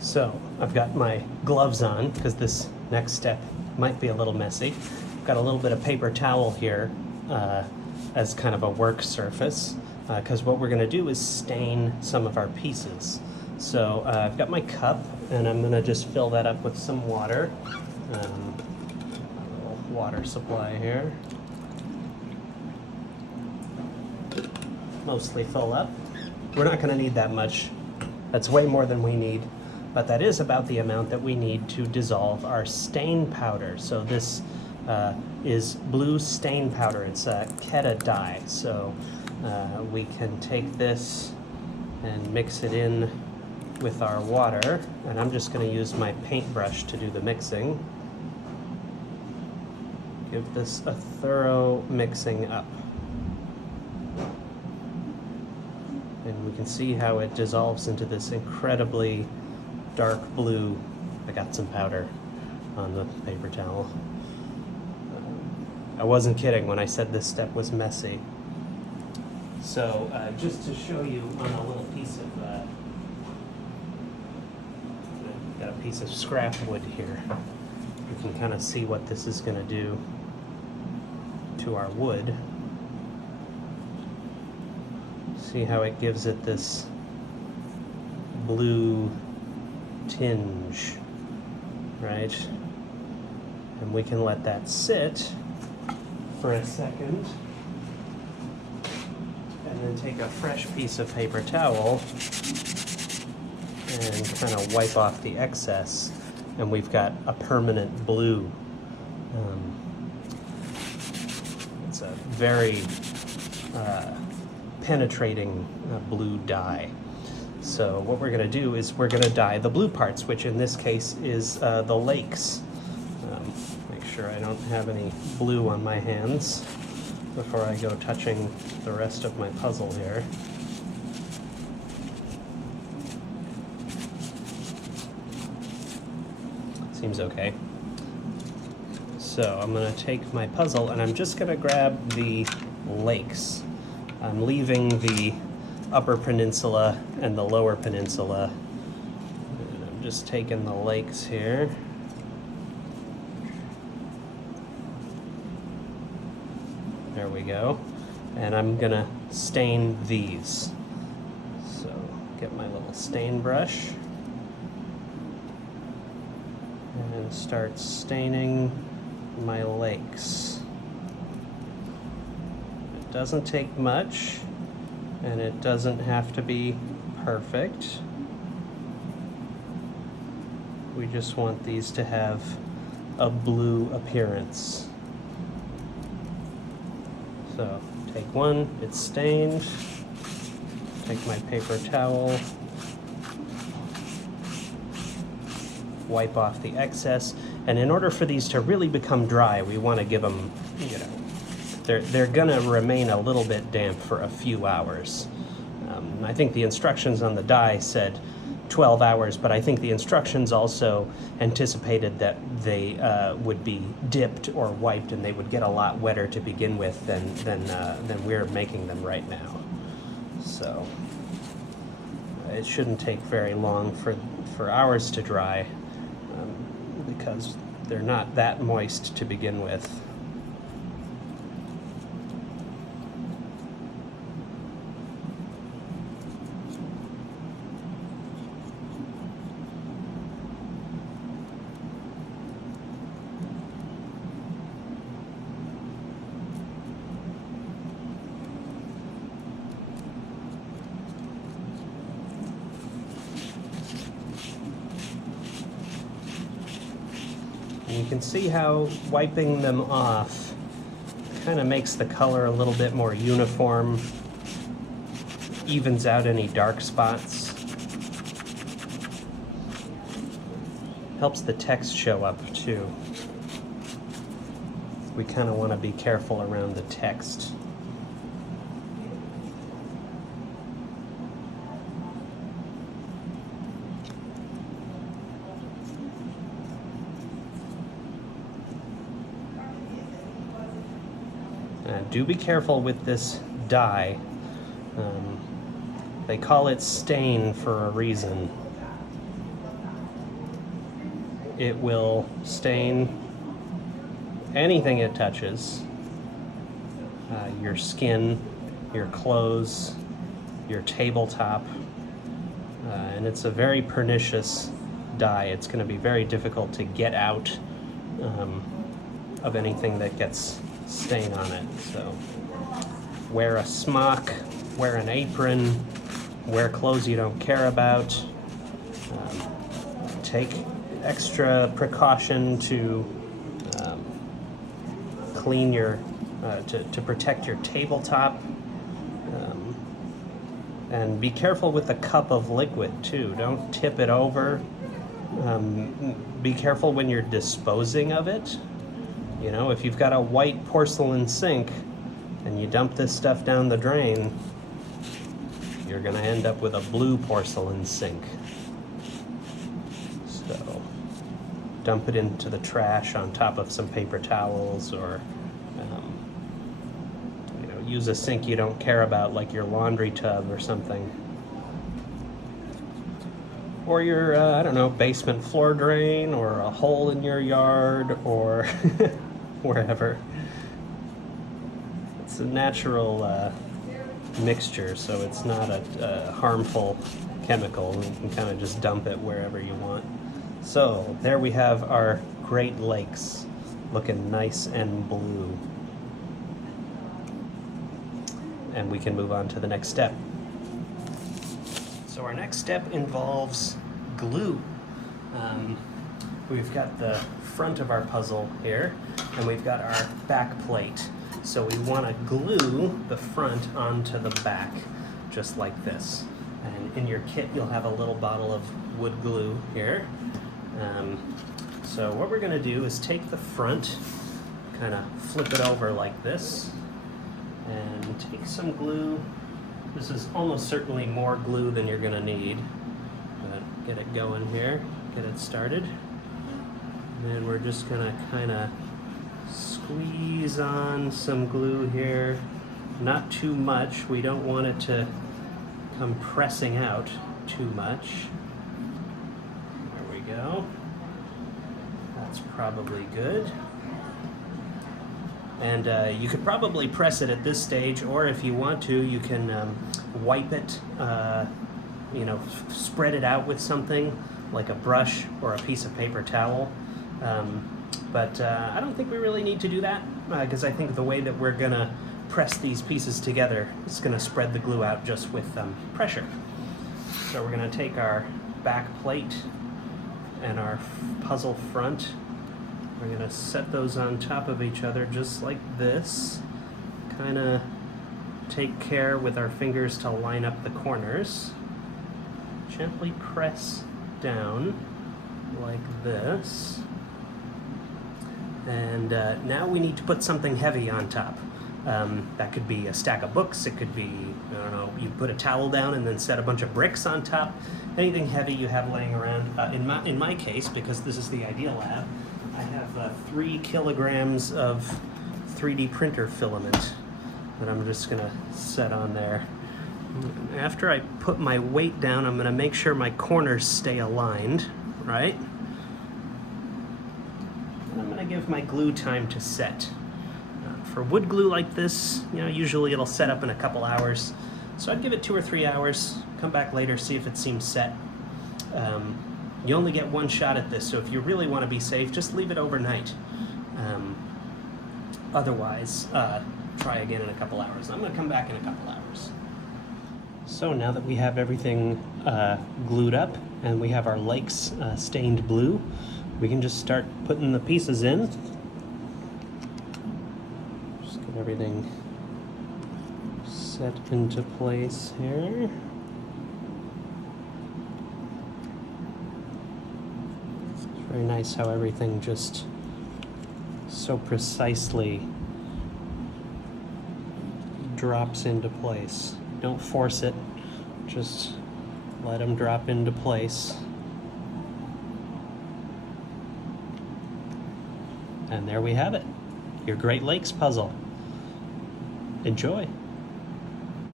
So I've got my gloves on because this next step might be a little messy. I've got a little bit of paper towel here as kind of a work surface because what we're going to do is stain some of our pieces. So I've got my cup and I'm going to just fill that up with some water. A little water supply here. Mostly full up. We're not going to need that much. That's way more than we need, but that is about the amount that we need to dissolve our stain powder. So this is blue stain powder. It's a Keta dye. So we can take this and mix it in with our water, and I'm just going to use my paintbrush to do the mixing. Give this a thorough mixing up. And we can see how it dissolves into this incredibly dark blue. I got some powder on the paper towel. I wasn't kidding when I said this step was messy. So just to show you on a little piece of, got a piece of scrap wood here. You can kind of see what this is going to do to our wood. See how it gives it this blue tinge, right? And we can let that sit for a second and then take a fresh piece of paper towel and kind of wipe off the excess, and we've got a permanent blue. It's a very penetrating blue dye. So what we're going to do is we're going to dye the blue parts, which in this case is the lakes. Make sure I don't have any blue on my hands before I go touching the rest of my puzzle here. Seems okay. So I'm going to take my puzzle and I'm just going to grab the lakes. I'm leaving the upper peninsula and the lower peninsula. And I'm just taking the lakes here. There we go. And I'm gonna stain these. So get my little stain brush and start staining my lakes. It doesn't take much, and it doesn't have to be perfect. We just want these to have a blue appearance. So take one, it's stained. Take my paper towel, wipe off the excess, and in order for these to really become dry, we want to give them, they're gonna remain a little bit damp for a few hours. I think the instructions on the die said 12 hours, but I think the instructions also anticipated that they would be dipped or wiped, and they would get a lot wetter to begin with than we're making them right now. So it shouldn't take very long for ours to dry because they're not that moist to begin with. And you can see how wiping them off kind of makes the color a little bit more uniform, evens out any dark spots, helps the text show up too. We kind of want to be careful around the text. Do be careful with this dye. They call it stain for a reason. it will stain anything it touches. Your skin, your clothes, your tabletop, and it's a very pernicious dye. It's going to be very difficult to get out of anything that gets stain on it. So wear a smock, wear an apron, wear clothes you don't care about. Take extra precaution to clean your, to protect your tabletop. And be careful with the cup of liquid too. Don't tip it over. Be careful when you're disposing of it. You know, if you've got a white porcelain sink and you dump this stuff down the drain, you're gonna end up with a blue porcelain sink. So dump it into the trash on top of some paper towels, or use a sink you don't care about, like your laundry tub or something. Or your, I don't know, basement floor drain, or a hole in your yard, or wherever. It's a natural mixture, so it's not a harmful chemical. You can kind of just dump it wherever you want. So there we have our Great Lakes, looking nice and blue. And we can move on to the next step. So our next step involves glue. We've got the front of our puzzle here, and we've got our back plate. So we want to glue the front onto the back, just like this. And in your kit, you'll have a little bottle of wood glue here. So what we're going to do is take the front, kind of flip it over like this, and take some glue. This is almost certainly more glue than you're going to need. But get it going here, get it started. And then we're just going to kind of squeeze on some glue here. Not too much. We don't want it to come pressing out too much. There we go. That's probably good. And you could probably press it at this stage, or if you want to, you can wipe it, spread it out with something like a brush or a piece of paper towel. But I don't think we really need to do that, because I think the way that we're going to press these pieces together is going to spread the glue out just with pressure. So we're going to take our back plate and our puzzle front. We're going to set those on top of each other just like this. Kind of take care with our fingers to line up the corners. Gently press down like this. And now we need to put something heavy on top. That could be a stack of books. It could be, I don't know, you put a towel down and then set a bunch of bricks on top. Anything heavy you have laying around. In my case, because this is the Idea Lab, I have 3 kilograms of 3D printer filament that I'm just going to set on there. After I put my weight down, I'm going to make sure my corners stay aligned, right? And I'm going to give my glue time to set. For wood glue like this, usually it'll set up in a couple hours. So I'd give it 2 or 3 hours, come back later, see if it seems set. You only get one shot at this, so if you really want to be safe, just leave it overnight. Otherwise, try again in a couple hours. I'm going to come back in a couple hours. So now that we have everything glued up and we have our lakes stained blue, we can just start putting the pieces in. Just get everything set into place here. Very nice how everything just so precisely drops into place. Don't force it, just let them drop into place. And there we have it, your Great Lakes puzzle. Enjoy.